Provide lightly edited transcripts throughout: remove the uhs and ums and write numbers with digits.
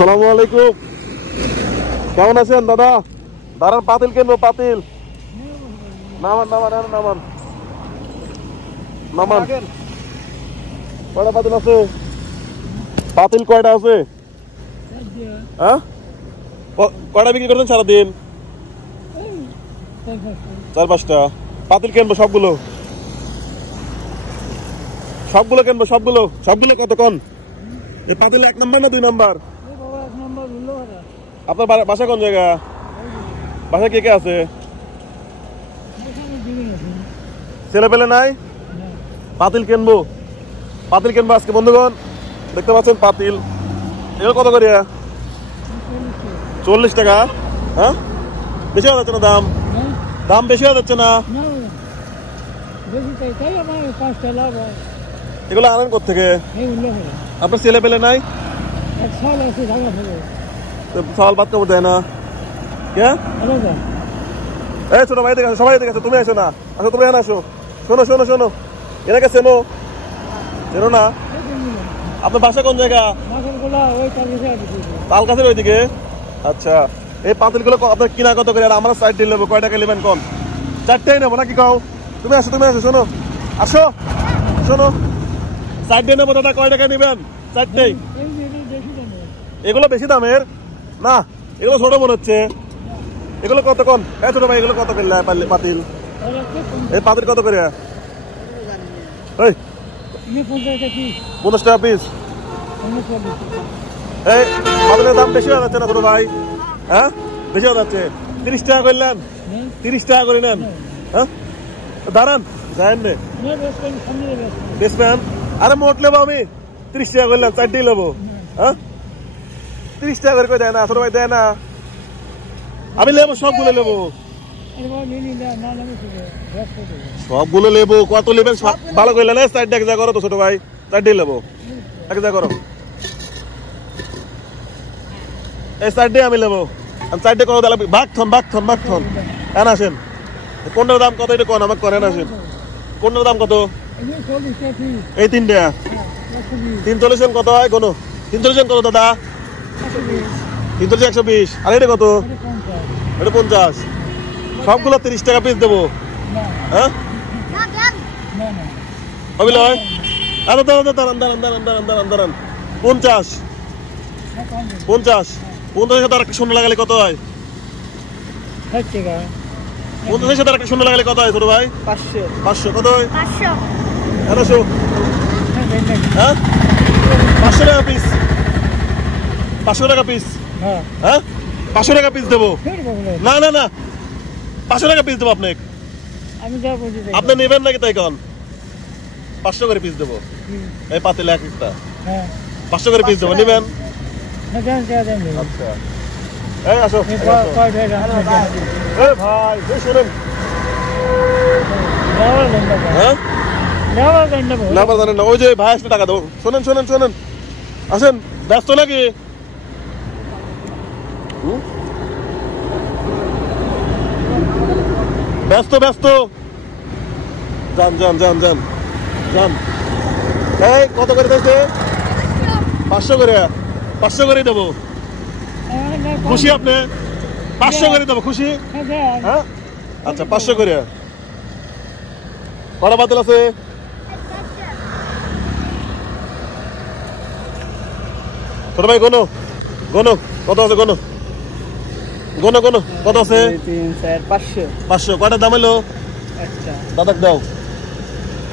আসসালামু আলাইকুম, কেমন আছেন দাদা? দাঁড়ান, পাতিল কিনবো, পাতিল। নামান নামান নামান নামান। কয়টা পাতিল আছে? পাতিল কয়টা আছে? হ্যাঁ, কয়টা বিক্রি করছেন সারাদিন? 4-5টা পাতিল কিনবো, সবগুলো সবগুলো কিনবো, সবগুলো সবগুলো কত কন? এই পাতিল 1 নাম্বার না 2 নাম্বার? আপনার বাসা কোন জায়গা? বাসা কে কে আছে? ছেলে পেলে নাই? পাতিল কিনবো, পাতিল কিনবো আজকে বন্ধুগণ। দেখতে পাচ্ছেন পাতিল, এগুলো কত করে? 40 টাকা। হ্যাঁ, বেশি হয়ে যাচ্ছে না দাম? দাম বেশি হয়ে যাচ্ছে না? এগুলো আনেন কোথেকে? আপনার ছেলে পেলে নাই? সওয়াল বাদ কাপড় দেয় না কে? এই ছোট ভাই দেখে, সবাই দেখেছো, তুমি আসো না? আসো, তুমি এখানে আসো। শোনো শোনো শোনো, এনাকে চেনো? চেনো না? আপনার বাসা কোন জায়গা? তাল গাছের ওইদিকে। আচ্ছা, এই পাতিল গুলো আপনার কিনা কত করে? আর আমরা সাইড দিয়ে নেবো, কয় টাকা নেবেন কোন? 4টাই নেবো নাকি কাও? তুমি আসো, তুমি আসো, শোনো, আসো শোনো, সাইড দিয়ে নেবো দাদা, কয় টাকা নেবেন? 4টাই। এগুলো বেশি দামের না, এগুলো ছোট মনে হচ্ছে। এগুলো কত কোন? হ্যাঁ ছোট ভাই, এগুলো কত করে পাতিল? এই পাতিল কত করে? 50 টাকা পিস। এই পাতিলের দাম বেশি হয়ে যাচ্ছে না ছোট ভাই? হ্যাঁ, বেশি হয়ে যাচ্ছে। 30 টাকা করলেন, 30 টাকা করে নেন। হ্যাঁ, দাঁড়ান, যায়েন নে বেসবেন। আরে মোট নেবো আমি, 30 টাকা করলেন, 4টাই নেবো। হ্যাঁ, 30 টাকা করে দেয় না ছোট ভাই, দেয় না। আমি নেবো, সবগুলো নেবো, সবগুলো নেবো। কত নেবেন ভালো করলেন? 4টা এক জায়গা করো তো ছোট ভাই, 4টাই নেবো, এক জায়গা করো। এই 4টাই আমি নেবো। 4টে কত দিলাম? বাঘথন বাঘথন বাঘথন। এন আসেন, কোনটার দাম কত এটা কোন আমাকে? করেন আসেন, কোনটার দাম কত? এই 3টা 340 কত হয়? কোনো 340 কত দাদা? 340 120। আর এটা কত? এটা 50। সবগুলো 30 টাকা পিস দেবো। হ্যাঁ, হবে লয়? আরে দাঁড়ান দাঁড়ান দাঁড়ান দাঁড়ান দাঁড়ান দাঁড়ান দাঁড়ান। 50 50 50 সাথে আরেকটা শূন্য লাগালে কত হয়? 50 সাথে আরেকটা শূন্য লাগালে কত হয় ছোট ভাই? 500 কত হয়? 500 হ্যাঁ, 500 টাকা পিস, 500 টাকা পিস। হ্যাঁ, 500 টাকা পিস দেবো। না না না, 500 টাকা পিস দেবো আপনাকে। আপনি নেবেন নাকি তাই কন? 500 করে পিস দেবো। এই পাতিল এক একটা 500 করে পিস দেবো, নেবেন? আচ্ছা, এই আসো। এই ভাই, এই শোনেন, হ্যাঁ নেবার জানেন না? ওই যে ভাই আসলে টাকা দেবো। শোনেন শোনেন শোনেন, আসেন। ব্যস্ত নাকি? ব্যস্ত ব্যস্ত, যান যান যান যান যান। এই কত করে দিয়েছে? 500 করে। 500 করে দেবো। খুশি আপনি? 500 করে দেবো, খুশি? হ্যাঁ, আচ্ছা 500 করে। কটা পাতিল আছে? ছোট ভাই গোনো, গোনো কত আছে? গোনো গোনো গোনো, কত আছে? 3 4 500। 500 কয়টা দাম এলো? দাদা দাও,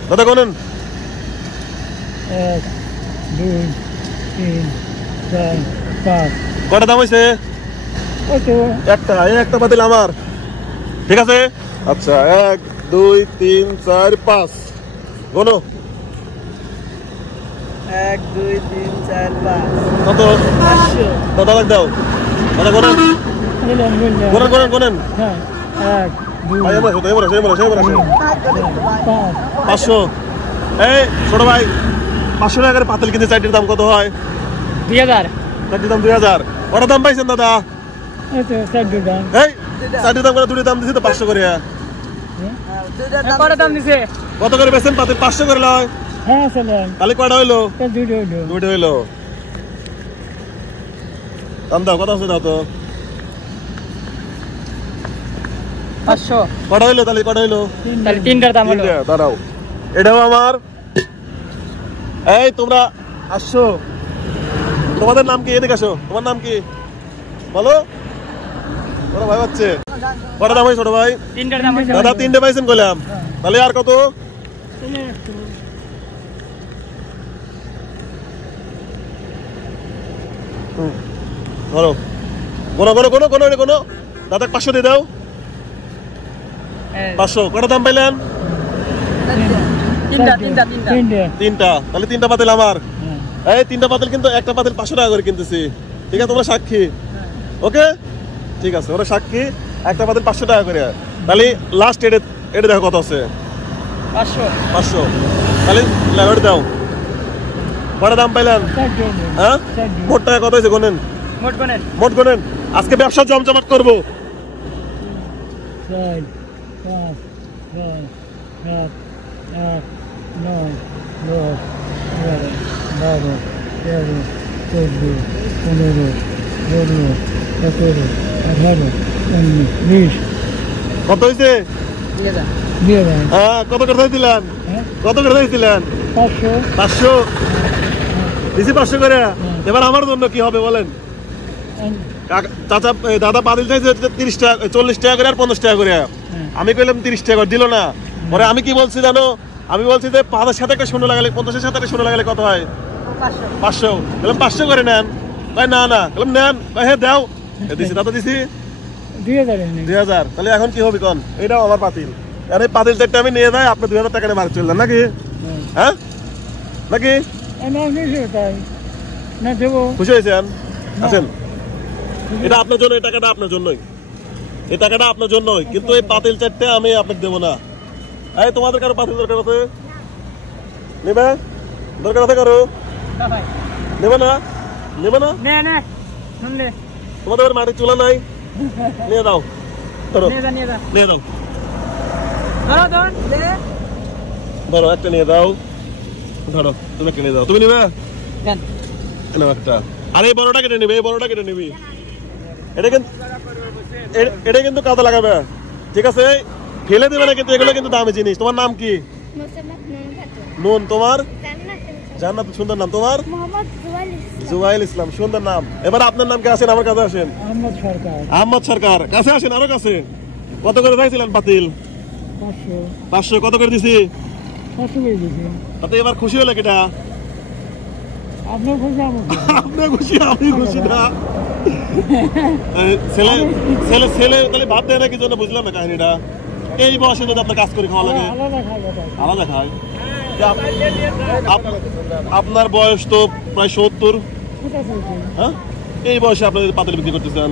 দাদা গোনেন। 1 2 3 4 5। কয়টা দাম হয়েছে? একটা। এই একটা পাতিল আমার, ঠিক আছে? আচ্ছা, 1 2 3 4 5 গোনো। 1 2 3 4 5 কত? 500। দাদা দাও, দাদা গোনেন গোনেন গোনেন গোনেন। 1 2 500। এই ছোট ভাই, 500 টাকা করে পাতিল কিনতে 4টির দাম কত হয়? 2000। 4টির দাম 2000। কটা দাম পাইছেন দাদা? এই তো 4টির দাম। এই 4টির দাম করে 2টির দাম দিছি তো 500 করে। কত দাম দিছে? কত করে বেচেন পাতিল? 500 করে লয়। হ্যাঁ চলেন। তাহলে কয়টা হইলো? 2টা হইলো। 2টা হইলো। দাম দাও, কত আছে দাও তো। 500 কটা হইলো তাহলে, কটা হইলো? তাহলে তিনটার দাম হলো। দাঁড়াও, এটাও আমার। এই তোমরা আসছো, তোমাদের নাম কি? এদিকে আসো, তোমার নাম কি বলো? ওরা ভাই পাচ্ছে কটা দাম হয় ছোট ভাই? তিনটার দাম হলো। দাদা তিনটে পাইছেন কইলাম, তাহলে আর কত? ধরো কোনো কোনো কোনো কোনো কোনো দাদা 500 দিয়ে দাও। 500 কটা দাম পাইলেন? তিনটা, তাহলে তিনটা পাতিল আমার। এই তিনটা পাতিল কিন্তু একটা পাতিল 500 টাকা করে কিনতেছি, ঠিক আছে? তোমরা সাক্ষী, ওকে ঠিক আছে, ওরা সাক্ষী। একটা পাতিল 500 টাকা করে, তাহলে লাস্ট এটা দেখো কত আছে। 500 তাহলে লেবার দাও। কটা দাম পাইলেন? হ্যাঁ, মোট টাকা কত হয়েছে গোনেন? মোট গোনেন। আজকে ব্যবসা জমজমাট করবো। 4 5 6 7 8 9 10 11 12 13 14 15 16 17 18 19 20 কত হয়েছে? দিয়ে দেন। হ্যাঁ, কত করে দিলেন? কত করে দিয়েছিলেন? 500 500 দিছি, 500 করে। এবার আমার জন্য কি হবে বলেন? চাচা দাদা পাতিল চাইছে 30 টাকা, 40 টাকা করে আর 50 টাকা করে। আমি কইলাম 30 টাকা করে, দিল না। পরে আমি কি বলছি জানো? আমি বলছি যে 5-এর সাথে একটা শূন্য লাগালে, 50-এর সাথে একটা শূন্য লাগালে কত হয়? 500। বললাম 500 করে নেন। ভাই না না, বললাম নেন। হ্যাঁ দাও, দিছি, দাদা দিছি 2000। তাহলে এখন কি হবে কোন? এটাও আমার পাতিল। আর এই পাতিল চারটা আমি নিয়ে যাই, আপনি 2000 টাকা নিয়ে মার চললেন নাকি? হ্যাঁ নাকি? খুশি হয়েছেন? আছেন? এটা আপনার জন্য, এই টাকাটা আপনার জন্যই, এই টাকাটা আপনার জন্যই। কিন্তু এই পাতিল চারটে আমি আপনাকে দেবো না। এই তোমাদের কারো পাতিল দরকার আছে? নেবে? দরকার আছে কারো? নেবে না? নেবে না? তোমাদের মাটির চুলা নাই? নিয়ে দাও, ধরো নিয়ে দাও, ধরো একটা নিয়ে দাও, ধরো তুমি একটা নিয়ে দাও। তুমি নেবে একটা? আর এই বড়টা কেটে নিবি, এই বড়টা কেটে নিবি। এটা কিন্তু কাদা লাগাবে, ঠিক আছে? ফেলে দেবে না কিন্তু, এগুলো কিন্তু দামি জিনিস। তোমার নাম কি? নুন। তোমার? জান্নাত, সুন্দর নাম। তোমার? জুবাইল ইসলাম, সুন্দর নাম। এবার আপনার নাম কি? আসেন আমার কাছে আসেন। আহমদ সরকার, কাছে আসেন, আরো কাছে। কত করে চাইছিলেন পাতিল? 500। কত করে দিছি? তাতে এবার খুশি হলে কেটা? আপনার খুশি, আমি খুশি না। ছেলে ছেলে ছেলে তাহলে ভাত দেয় না কি জন্য? বুঝলাম না কাহিনীটা। এই বয়সে যদি আপনার কাজ করে খাওয়া লাগে, আলাদা খায়। আপনার বয়স তো প্রায় 70। হ্যাঁ, এই বয়সে আপনি পাতিল বিক্রি করতেছেন।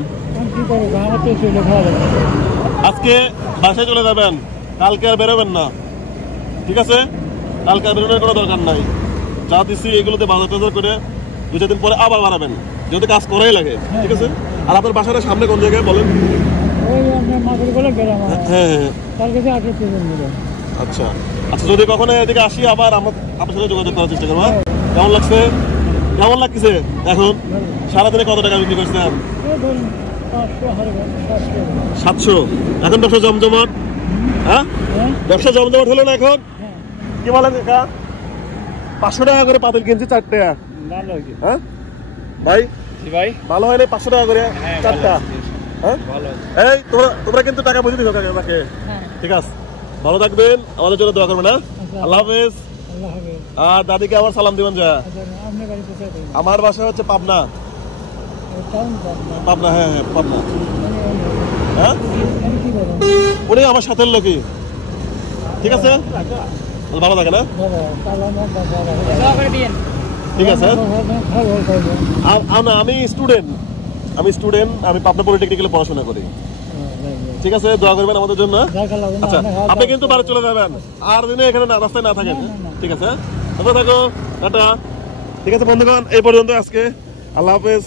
আজকে বাসায় চলে যাবেন, কালকে আর বেরোবেন না, ঠিক আছে? কালকে আর বেরোনোর কোনো দরকার নাই। যা দিচ্ছি এগুলোতে বাজার টাজার করে 2-4 দিন পরে আবার বাড়াবেন, যদি কাজ করাই লাগে, ঠিক আছে? আর আপনার বাসার সামনে কোন জায়গায় বলেন? হ্যাঁ, আচ্ছা আচ্ছা, যদি কখনো এদিকে আসি আবার আপনার সাথে যোগাযোগ করার চেষ্টা করবো। কেমন লাগছে? কেমন লাগছে এখন? সারাদিনে কত টাকা বিক্রি করছেন? 700। এখন ব্যবসা জমজমাট? হ্যাঁ, ব্যবসা জমজমাট হলো না এখন? কি বলেন কাকা? 500 টাকা করে পাতিল কিনছি চারটে। হ্যাঁ ভাই, ভালো হয় না? 500 টাকা করে চারটা। হ্যাঁ, এই তোমরা কিন্তু টাকা বুঝে দিও কাকে, ঠিক আছে? ভালো থাকবেন, আমাদের জন্য দোয়া করবেন। আল্লাহ হাফেজ। আর দাদিকে আমার সালাম দিবেন। যা, আমার বাসা হচ্ছে পাবনা। পাবনা, হ্যাঁ হ্যাঁ পাবনা। হ্যাঁ, উনি আমার সাথের লোকই, ঠিক আছে? ভালো থাকে না? ঠিক আছে। আমি স্টুডেন্ট, আমি পাবনা পলিটেকনিক্যালে পড়াশোনা করি, ঠিক আছে? দোয়া করবেন আমাদের জন্য। আচ্ছা, আপনি কিন্তু বাড়ি চলে যাবেন, আর দিনে এখানে রাস্তায় না থাকেন, ঠিক আছে? ভালো থাকো, টাটা। ঠিক আছে বন্ধুগণ, এই পর্যন্ত আজকে। আল্লাহ হাফেজ।